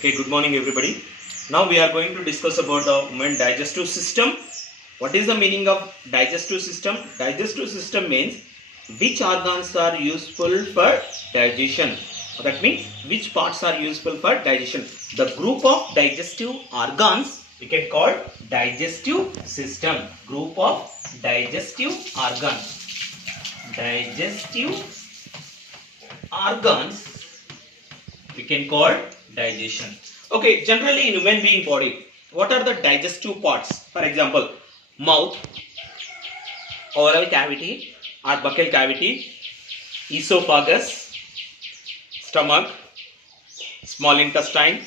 Okay, good morning everybody. Now we are going to discuss about the human digestive system. What is the meaning of digestive system? Digestive system means which organs are useful for digestion. That means which parts are useful for digestion. The group of digestive organs we can call digestive system. Group of digestive organs. Digestive organs we can call digestion. Okay, generally in human being body, what are the digestive parts? For example, mouth, oral cavity or buccal cavity, esophagus, stomach, small intestine,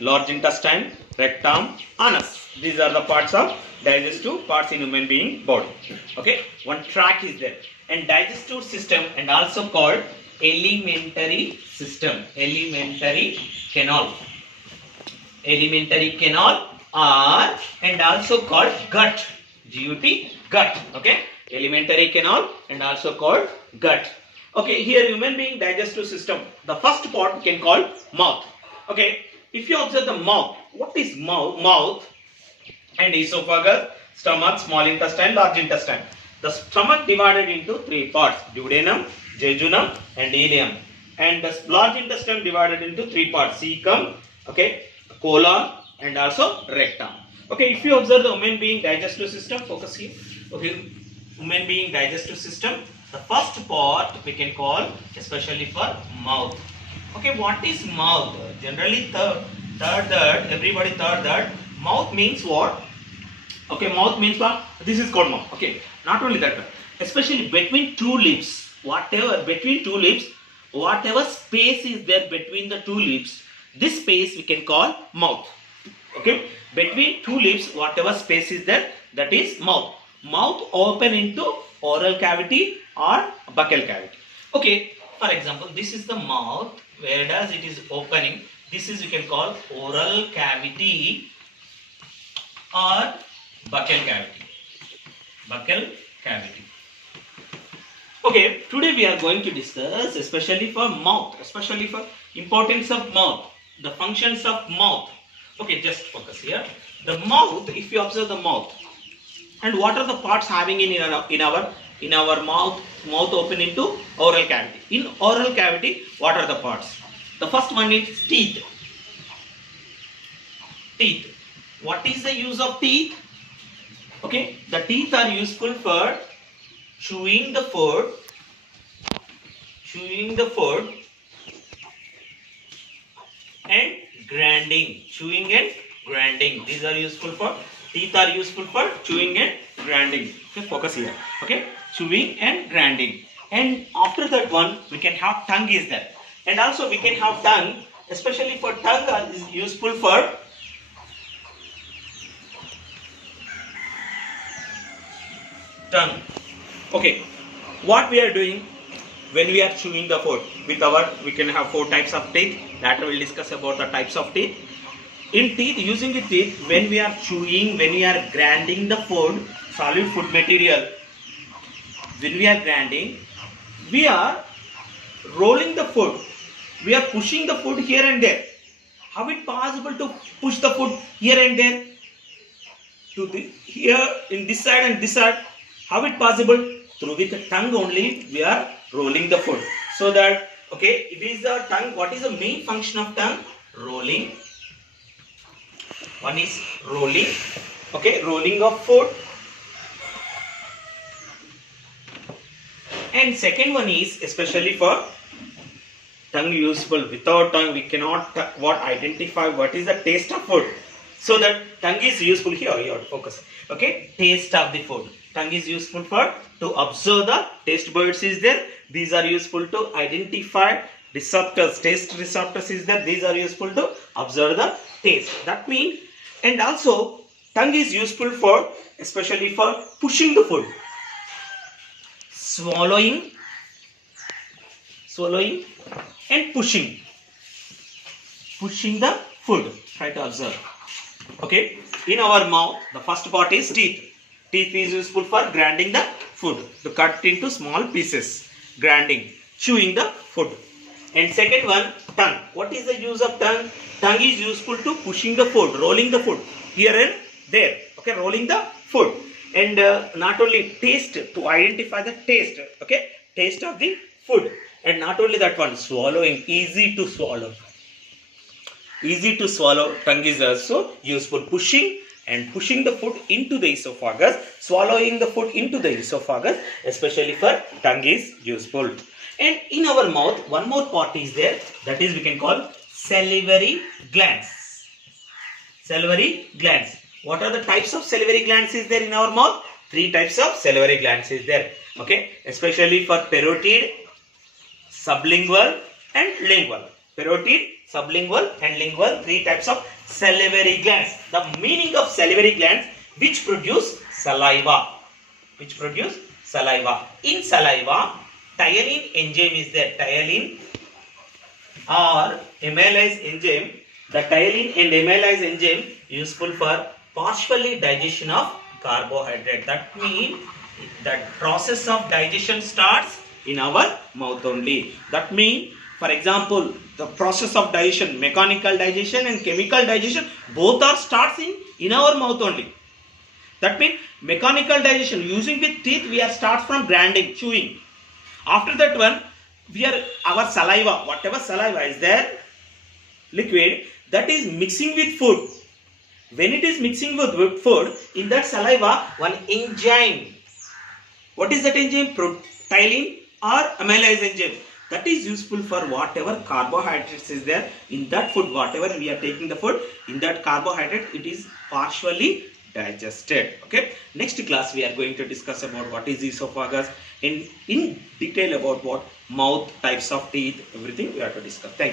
large intestine, rectum, anus. These are the parts of digestive parts in human being body. Okay, one tract is there. And digestive system and also called alimentary system. Alimentary canal. Alimentary canal or and also called gut. G-U-T, gut. Okay, alimentary canal and also called gut. Okay, here human being digestive system. The first part we can call mouth. Okay, if you observe the mouth, what is mouth? Mouth and esophagus, stomach, small intestine, large intestine. The stomach divided into three parts: duodenum, jejunum, and ileum. And the large intestine divided into three parts: cecum, okay, colon, and also rectum. Okay, if you observe the human being digestive system, focus here. Okay, human being digestive system. The first part we can call especially for mouth. Okay, what is mouth? Generally, everybody thought that mouth means what? Okay, mouth means what? This is called mouth. Okay, not only that, especially between two lips, whatever space is there between the two lips, this space we can call mouth. Okay, between two lips, whatever space is there, that is mouth. Mouth open into oral cavity or buccal cavity. Okay, for example, this is the mouth, whereas it is opening. This is we can call oral cavity or buccal cavity. Buccal cavity. Okay, today we are going to discuss especially for mouth, especially for importance of mouth, the functions of mouth. Okay, just focus here. The mouth, if you observe the mouth, and what are the parts having in our mouth open into oral cavity. In oral cavity, what are the parts? The first one is teeth. Teeth. What is the use of teeth? Okay, the teeth are useful for chewing the food, and grinding. Chewing and grinding. These are useful for, teeth are useful for chewing and grinding. Okay, focus here. Okay, chewing and grinding. And after that one, we can have tongue is there. And also we can have tongue, especially for tongue is useful for tongue. Okay, what we are doing when we are chewing the food with we can have four types of teeth. Later we will discuss about the types of teeth. In teeth, using the teeth, when we are chewing, when we are grinding the food, solid food material, when we are grinding, we are rolling the food. We are pushing the food here and there. How it possible to push the food here and there? To here, in this side and this side. How it possible? Through with the tongue only we are rolling the food. So that, okay, it is the tongue. What is the main function of tongue? Rolling. One is rolling. Okay, rolling of food. And second one is especially for tongue useful. Without tongue we cannot identify what is the taste of food. So that tongue is useful here. You have to focus. Okay, taste of the food. Tongue is useful for to observe the taste buds is there. These are useful to identify receptors. Taste receptors is there. These are useful to observe the taste. That means, and also tongue is useful for especially for pushing the food. Swallowing and pushing the food. Try to observe. Okay, in our mouth, the first part is teeth. Teeth is useful for grinding the food, to cut into small pieces, grinding, chewing the food. And second one, tongue. What is the use of tongue? Tongue is useful to pushing the food, rolling the food here and there. Okay, rolling the food. And not only taste, to identify the taste. Okay, taste of the food. And not only that one, swallowing, easy to swallow. Easy to swallow, tongue is also useful. Pushing the food into the esophagus, swallowing the food into the esophagus, especially for tongue is useful. And in our mouth, one more part is there, that is we can call salivary glands. Salivary glands. What are the types of salivary glands is there in our mouth? 3 types of salivary glands is there. Okay, especially for parotid, sublingual and lingual. Parotid, sublingual and lingual, 3 types of salivary glands. The meaning of salivary glands, which produce saliva. Which produce saliva. In saliva, ptyalin enzyme is there. Ptyalin or amylase enzyme. The ptyalin and amylase enzyme useful for partially digestion of carbohydrate. That means that process of digestion starts in our mouth only. That means, for example, the process of digestion, mechanical digestion and chemical digestion, both are starts in our mouth only. That means mechanical digestion, using with teeth, we are starts from grinding, chewing. After that one, we are our saliva, whatever saliva is there, liquid, that is mixing with food. When it is mixing with food, in that saliva, one enzyme. What is that enzyme? Ptyalin or amylase enzyme. That is useful for whatever carbohydrates is there in that food. Whatever we are taking the food, in that carbohydrate, it is partially digested. Okay. Next class we are going to discuss about what is esophagus in detail, about what mouth, types of teeth, everything we have to discuss. Thank you.